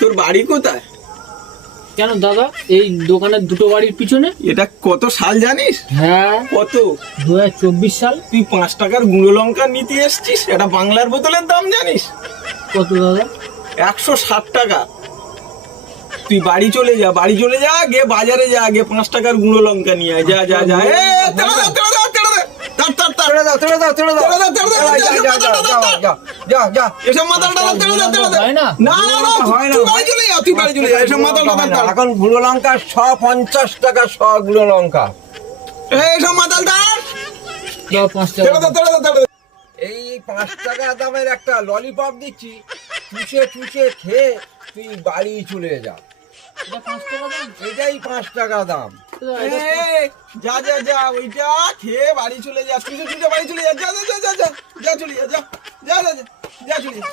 তোর বাড়ি কোথায়? কেন দাদা, এই দোকানের দুটো বাড়ির পিছনে। এটা কত সাল জানিস? হ্যাঁ, কত? 2024 সাল। তুই 5 টাকার গুঁড়ো লঙ্কা নিতে এসছিস? এটা বাংলার বোতলের দাম জানিস? কত দাদা? 160 টাকা। তুই বাড়ি চলে যা, গে বাজারে যা, গে 5 টাকার গুঁড়ো লঙ্কা নিয়ে আয়। যা যা যা। এখন গুঁড়ো লঙ্কা 150 টাকা, 100 গুঁড়ো লঙ্কা। এই 5 টাকা দামের একটা ললিপপ দিচ্ছি, চুষে চুষে খেয়ে তুই বাড়ি চলে যা। এটাই 5 টাকা দাম। যা যা যা, ওইটা খেয়ে বাড়ি চলে যা, তুই বাড়ি চলে যা। যা যা যা যা, চলে যা, যা যা যা, যা চলে যা।